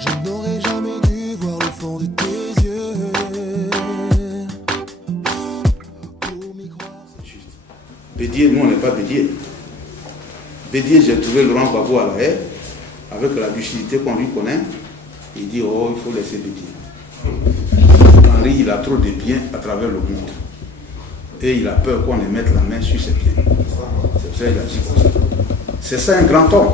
Je n'aurais jamais dû voir le fond de tes yeux. Pour m'y croire. Bédier, nous on n'est pas Bédier. Bédier, j'ai trouvé Laurent Gbagbo à la haie, avec la lucidité qu'on lui connaît. Il dit, oh, il faut laisser Bédier. Henri, il a trop de biens à travers le monde. Et il a peur qu'on ait mette la main sur ses biens. C'est pour ça qu'il a dit comme ça. C'est ça un grand homme.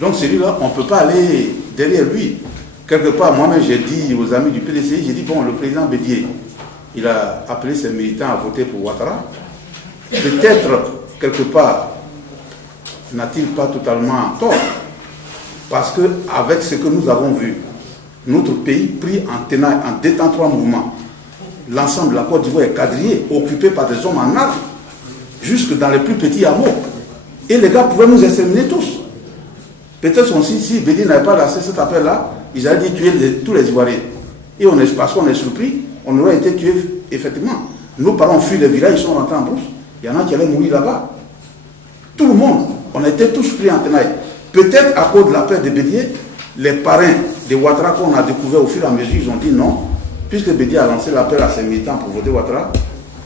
Donc celui-là, on ne peut pas aller derrière lui. Quelque part, moi-même, j'ai dit aux amis du PDCI, j'ai dit, bon, le président Bédier, il a appelé ses militants à voter pour Ouattara. Peut-être, quelque part, n'a-t-il pas totalement tort. Parce qu'avec ce que nous avons vu, notre pays pris en tenaille, en détentoire mouvement, l'ensemble de la Côte d'Ivoire est quadrillé, occupé par des hommes en armes, jusque dans les plus petits hameaux. Et les gars pouvaient nous exterminer tous. Peut-être si Bédier n'avait pas lancé cet appel-là, ils allaient tuer tous les Ivoiriens. Et parce qu'on est surpris, on aurait été tués effectivement. Nos parents ont fui les villages, ils sont rentrés en brousse. Il y en a qui allaient mourir là-bas. Tout le monde, on a été tous pris en tenaille. Peut-être à cause de la peur de Bédier, les parrains de Ouattara qu'on a découvert au fur et à mesure, ils ont dit non, puisque Bédier a lancé l'appel à ses militants pour voter Ouattara,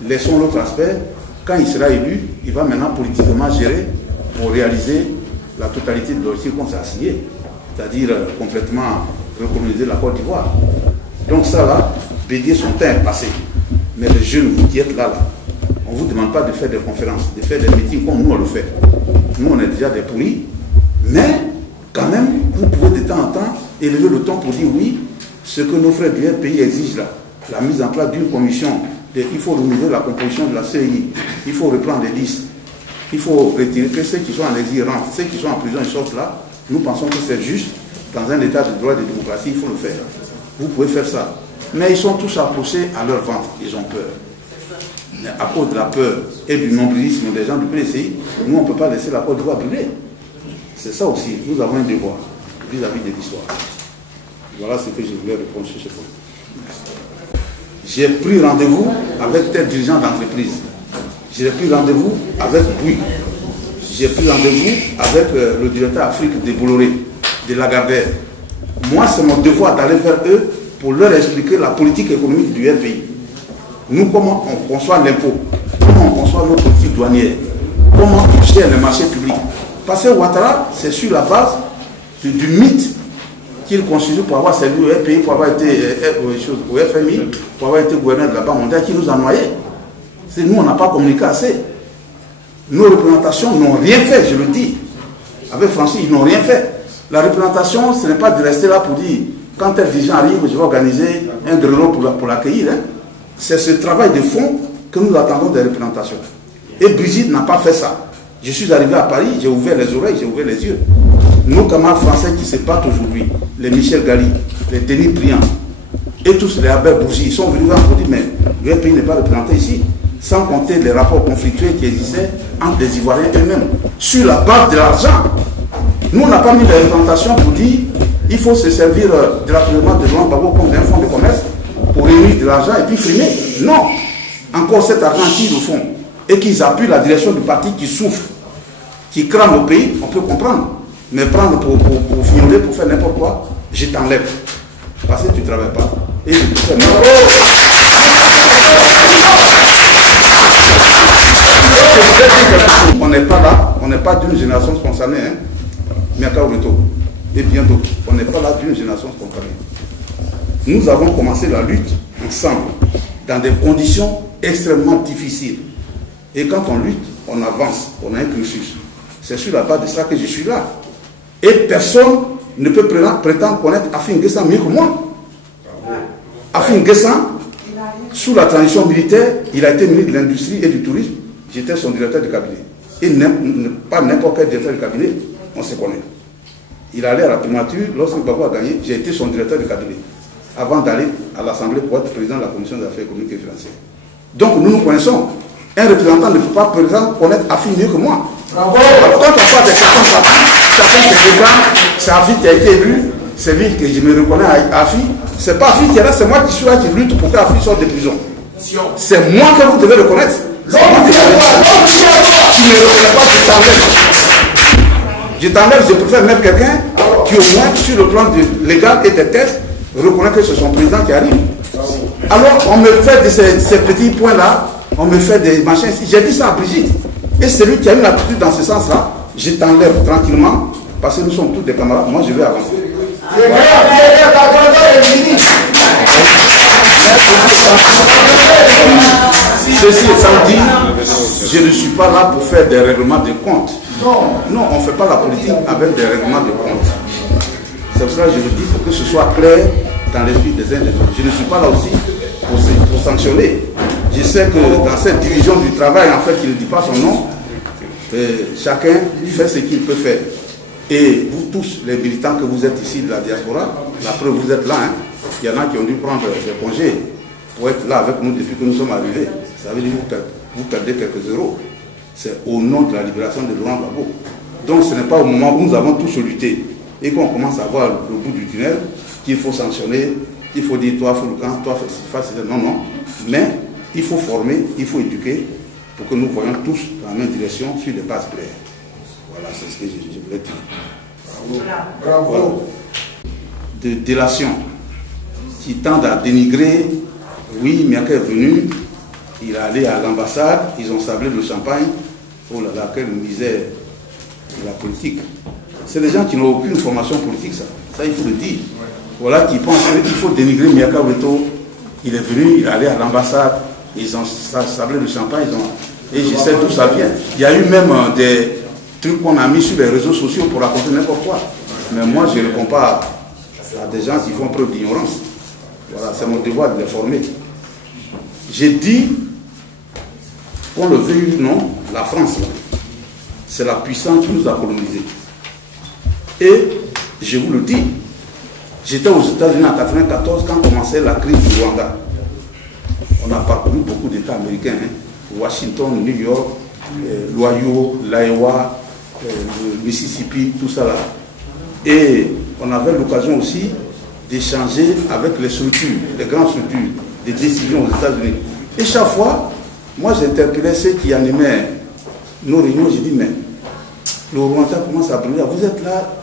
laissons l'autre aspect. Quand il sera élu, il va maintenant politiquement gérer pour réaliser la totalité de l'objectif qu'on s'est assigné, c'est-à-dire complètement recoloniser la Côte d'Ivoire. Donc ça là, Bédier son temps est passé. Mais les jeunes, vous qui êtes là, on ne vous demande pas de faire des conférences, de faire des meetings comme nous on le fait. Nous on est déjà des pourris, mais quand même, vous pouvez de temps en temps élever le ton pour dire oui, ce que nos frères du pays exigent là, la mise en place d'une commission, il faut renouveler la composition de la CEI, il faut reprendre les listes, il faut retirer que ceux qui sont en exil rentrent, ceux qui sont en prison ils sortent là. Nous pensons que c'est juste, dans un état de droit et de démocratie, il faut le faire. Vous pouvez faire ça. Mais ils sont tous approchés à leur ventre, ils ont peur. Mais à cause de la peur et du nombrilisme des gens du PDCI, nous on ne peut pas laisser la Côte d'Ivoire brûler. C'est ça aussi, nous avons un devoir vis-à-vis de l'histoire. Voilà ce que je voulais répondre sur ce point. J'ai pris rendez-vous avec tel dirigeant d'entreprise. J'ai pris rendez-vous avec Bouygues. J'ai pris rendez-vous avec le directeur Afrique de Bolloré, de Lagardère. Moi, c'est mon devoir d'aller vers eux pour leur expliquer la politique économique du pays. Nous, comment on conçoit l'impôt, comment on conçoit nos politiques douanières, comment on gère les marchés publics. Parce que Ouattara, c'est sur la base du mythe qu'il constitue pour avoir servi au pays, pour avoir été au FMI, pour avoir été gouverneur de la Banque mondiale, qui nous a noyés. C'est nous, on n'a pas communiqué assez. Nos représentations n'ont rien fait, je le dis. Avec Francis, ils n'ont rien fait. La représentation, ce n'est pas de rester là pour dire, quand tel dirigeant arrive, je vais organiser un grelot pour l'accueillir. Hein. C'est ce travail de fond que nous attendons des représentations. Et Brigitte n'a pas fait ça. Je suis arrivé à Paris, j'ai ouvert les oreilles, j'ai ouvert les yeux. Nos camarades français qui se battent aujourd'hui, les Michel Gali, les Denis Briand, et tous les Albert Bourgi, ils sont venus voir pour dire, mais le pays n'est pas représenté ici. Sans compter les rapports conflictuels qui existaient entre les Ivoiriens eux-mêmes, sur la base de l'argent. Nous, on n'a pas mis les représentations pour dire il faut se servir de l'approvisionnement de Laurent Gbagbo comme d'un fonds de commerce pour réunir de l'argent et puis frimer. Non. Encore cet argent qu'ils le font et qu'ils appuient la direction du parti qui souffre, qui crame au pays, on peut comprendre. Mais prendre pour fignoler, pour faire n'importe quoi, je t'enlève. Parce que tu ne travailles pas. Et je te fais on n'est pas là, on n'est pas d'une génération spontanée, hein. Miaka Oreto, et bien d'autres. On n'est pas là d'une génération spontanée. Nous avons commencé la lutte ensemble, dans des conditions extrêmement difficiles. Et quand on lutte, on avance, on a un cursus. C'est sur la base de ça que je suis là. Et personne ne peut prétendre connaître Afin N'Guessan mieux que moi. Afin N'Guessan, sous la transition militaire, il a été ministre de l'Industrie et du Tourisme. J'étais son directeur de cabinet. Et pas n'importe quel directeur de cabinet, on se connaît. Il allait à la primature, lorsque Gbagbo a gagné, j'ai été son directeur de cabinet, avant d'aller à l'Assemblée pour être président de la Commission des affaires économiques et financières. Donc nous nous connaissons. Un représentant ne peut pas connaître Afin mieux que moi. Bravo. Quand on parle de chacun ses égards, c'est Afin qui a été élu, c'est lui que je me reconnais à Afin. C'est pas Afin qui est là, c'est moi qui suis là qui lutte pour qu'Afin sorte de prison. C'est moi que vous devez reconnaître. Tu ne me reconnais pas, je t'enlève. Je t'enlève, je préfère mettre quelqu'un qui au moins, sur le plan légal et des tests, reconnaît que c'est son président qui arrive. Alors, on me fait de ces petits points-là, on me fait des machins ici. J'ai dit ça à Brigitte. Et celui qui a eu l'attitude dans ce sens-là, je t'enlève tranquillement, parce que nous sommes tous des camarades, moi je vais avancer. Ceci étant dit, je ne suis pas là pour faire des règlements de compte. Non, on ne fait pas la politique avec des règlements de compte. C'est pour ça que je vous dis, pour que ce soit clair dans l'esprit des uns et des autres. Je ne suis pas là aussi pour sanctionner. Je sais que dans cette division du travail, en fait, il ne dit pas son nom, chacun fait ce qu'il peut faire. Et vous tous, les militants que vous êtes ici de la diaspora, la preuve, vous êtes là, hein. Il y en a qui ont dû prendre des congés pour être là avec nous depuis que nous sommes arrivés. Ça veut dire que vous perdez quelques euros. C'est au nom de la libération de Laurent Gbagbo. Donc ce n'est pas au moment où nous avons tous lutté et qu'on commence à voir le bout du tunnel qu'il faut sanctionner, qu'il faut dire toi, Fouloukan, toi, fais ça. Non, non. Mais il faut former, il faut éduquer pour que nous voyons tous dans la même direction sur des bases claires. Voilà, c'est ce que je voulais dire. Bravo. Voilà. De délation qui tendent à dénigrer. Oui, Miaka est venu, il est allé à l'ambassade, ils ont sablé le champagne. Oh là là, quelle misère de la politique. C'est des gens qui n'ont aucune formation politique, ça. Ça, il faut le dire. Voilà, qui pensent qu'il faut dénigrer Miaka Weto. Il est venu, il est allé à l'ambassade, ils ont sablé le champagne, et je sais d'où ça vient. Il y a eu même des trucs qu'on a mis sur les réseaux sociaux pour raconter n'importe quoi. Mais moi, je ne réponds pas à des gens qui font preuve d'ignorance. Voilà, c'est mon devoir de les former. J'ai dit, qu'on le veuille ou non, la France, c'est la puissance qui nous a colonisés. Et je vous le dis, j'étais aux États-Unis en 1994 quand commençait la crise du Rwanda. On a parcouru beaucoup d'États américains, hein, Washington, New York, l'Ohio, l'Iowa, le Mississippi, tout ça là. Et on avait l'occasion aussi d'échanger avec les structures, les grandes structures, des décisions aux États-Unis. Et chaque fois, moi j'interpellais ceux qui animaient nos réunions, j'ai dit, mais le Rwanda commence à brûler, vous êtes là.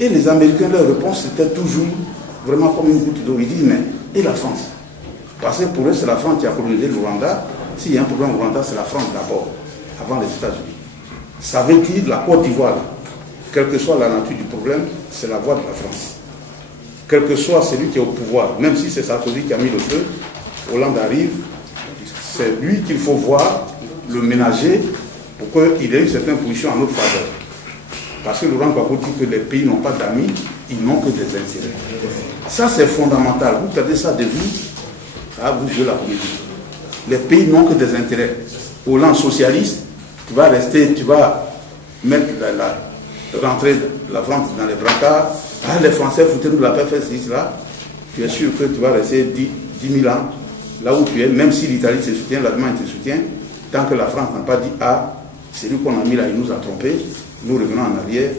Et les Américains, leur réponse c'était toujours vraiment comme une goutte d'eau. Ils disent, mais et la France? Parce que pour eux, c'est la France qui a colonisé le Rwanda. S'il y a un problème au Rwanda, c'est la France d'abord, avant les États-Unis. Ça veut dire la Côte d'Ivoire, quelle que soit la nature du problème, c'est la voix de la France. Quel que soit celui qui est au pouvoir, même si c'est Sarkozy qui a mis le feu, Hollande arrive, c'est lui qu'il faut voir, le ménager, pour qu'il ait une certaine position en notre faveur. Parce que Laurent Gbagbo dit que les pays n'ont pas d'amis, ils n'ont que des intérêts. Ça, c'est fondamental. Vous perdez ça de vue, vous jouez la comédie. Les pays n'ont que des intérêts. Hollande socialiste, tu vas rester, tu vas mettre rentrer la France dans les brancards. Ah, les Français, foutez-nous de la paix, faites ceci, cela. Tu es sûr que tu vas rester 10 000 ans là où tu es, même si l'Italie te soutient, l'Allemagne te soutient, tant que la France n'a pas dit, ah, celui qu'on a mis là, il nous a trompés, nous revenons en arrière,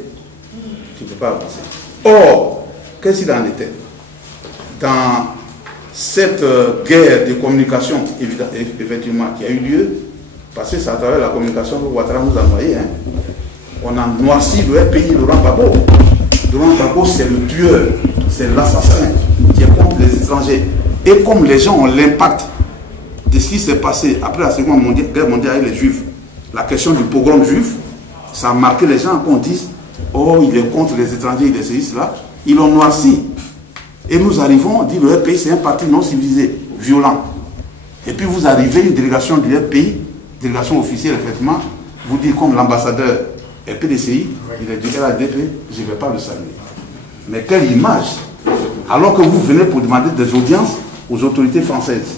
tu ne peux pas avancer. Or, qu'est-ce qu'il en était? Dans cette guerre de communication, effectivement, qui a eu lieu, parce que c'est à travers la communication que Ouattara nous a noyés, hein, on a noirci le pays Laurent Gbagbo. Laurent Gbagbo, c'est le tueur, c'est l'assassin qui est contre les étrangers. Et comme les gens ont l'impact de ce qui s'est passé après la Seconde Guerre mondiale avec les Juifs, la question du pogrom juif, ça a marqué les gens qu'on dise, oh, il est contre les étrangers, il est ceci, cela. Ils l'ont noirci. Et nous arrivons, on dit, le RPI, c'est un parti non civilisé, violent. Et puis vous arrivez, une délégation du RPI, délégation officielle, effectivement, vous dites comme l'ambassadeur PDCI, il a dit RADP, je ne vais pas le saluer. Mais quelle image! Alors que vous venez pour demander des audiences aux autorités françaises.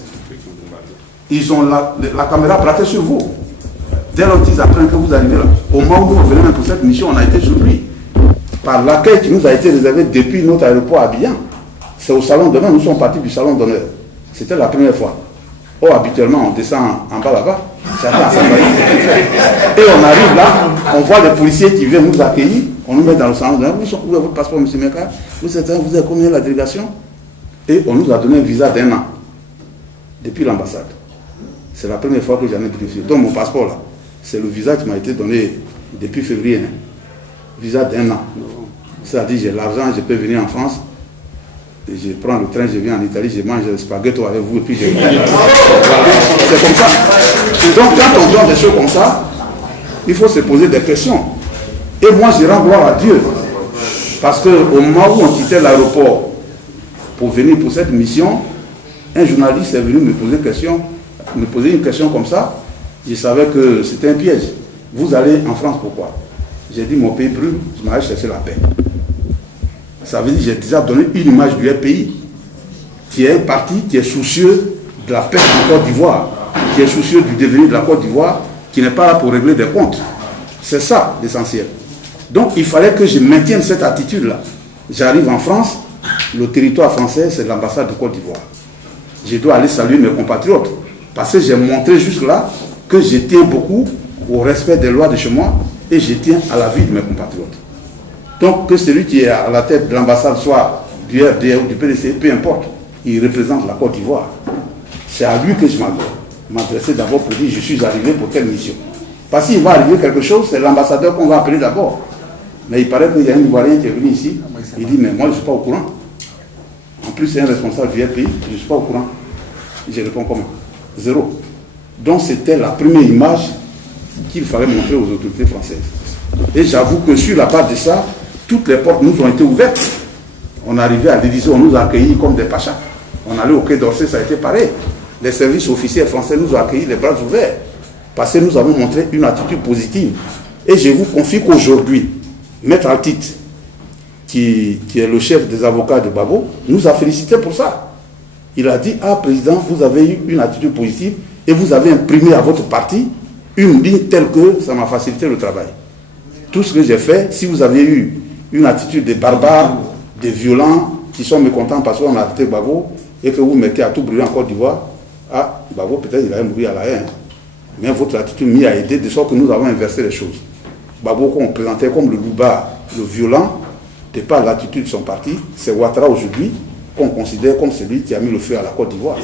Ils ont la caméra braquée sur vous. Dès lors qu'ils apprennent que vous arrivez là, au moment où vous venez même pour cette mission, on a été surpris par l'accueil qui nous a été réservé depuis notre aéroport à Abidjan. C'est au salon d'honneur, nous sommes partis du salon d'honneur. C'était la première fois. Oh, habituellement, on descend en bas là-bas. Et on arrive là, on voit les policiers qui viennent nous accueillir, on nous met dans le salon d'honneur. Où est votre passeport, M. Meka? Vous avez combien la délégation? Et on nous a donné un visa d'1 an depuis l'ambassade. C'est la première fois que j'en ai bénéficié. Donc mon passeport là, c'est le visa qui m'a été donné depuis février. Hein. Visa d'1 an. C'est-à-dire, j'ai l'argent, je peux venir en France. Et je prends le train, je viens en Italie, je mange le spaghetti avec vous et puis je... Voilà. C'est comme ça. Et donc, quand on donne des choses comme ça, il faut se poser des questions. Et moi, je rends gloire à Dieu. Parce qu'au moment où on quittait l'aéroport pour venir pour cette mission, un journaliste est venu me poser une question comme ça. Je savais que c'était un piège. Vous allez en France, pourquoi? J'ai dit, mon pays brûle, je m'arrête chercher la paix. Ça veut dire que j'ai déjà donné une image du pays, qui est un parti qui est soucieux de la paix de Côte d'Ivoire, qui est soucieux du devenir de la Côte d'Ivoire, qui n'est pas là pour régler des comptes. C'est ça l'essentiel. Donc il fallait que je maintienne cette attitude-là. J'arrive en France, le territoire français, c'est l'ambassade de Côte d'Ivoire. Je dois aller saluer mes compatriotes, parce que j'ai montré jusque-là que je tiens beaucoup au respect des lois de chez moi, et je tiens à la vie de mes compatriotes. Donc que celui qui est à la tête de l'ambassade soit du RDR ou du PDC, peu importe, il représente la Côte d'Ivoire. C'est à lui que je m'adressais d'abord pour dire je suis arrivé pour telle mission. Parce qu'il va arriver quelque chose, c'est l'ambassadeur qu'on va appeler d'abord. Mais il paraît qu'il y a un Ivoirien qui est venu ici, il dit mais moi je ne suis pas au courant. En plus c'est un responsable du RPI, je ne suis pas au courant. Je réponds comment? Zéro. Donc c'était la première image qu'il fallait montrer aux autorités françaises. Et j'avoue que sur la base de ça, toutes les portes nous ont été ouvertes. On arrivait à l'Élysée, on nous a accueillis comme des pachas. On allait au Quai d'Orsay, ça a été pareil. Les services officiels français nous ont accueillis les bras ouverts. Parce que nous avons montré une attitude positive. Et je vous confie qu'aujourd'hui, Maître Altit, qui est le chef des avocats de Gbagbo, nous a félicité pour ça. Il a dit, ah président, vous avez eu une attitude positive et vous avez imprimé à votre parti une ligne telle que ça m'a facilité le travail. Tout ce que j'ai fait, si vous avez eu une attitude de barbares, de violents, qui sont mécontents parce qu'on a arrêté Gbagbo, et que vous mettez à tout brûler en Côte d'Ivoire, ah, Gbagbo peut-être il allait mourir à la haine. Mais votre attitude m'y a aidé, de sorte que nous avons inversé les choses. Gbagbo qu'on présentait comme le loupard, le violent, de par l'attitude de son parti, c'est Ouattara aujourd'hui qu'on considère comme celui qui a mis le feu à la Côte d'Ivoire.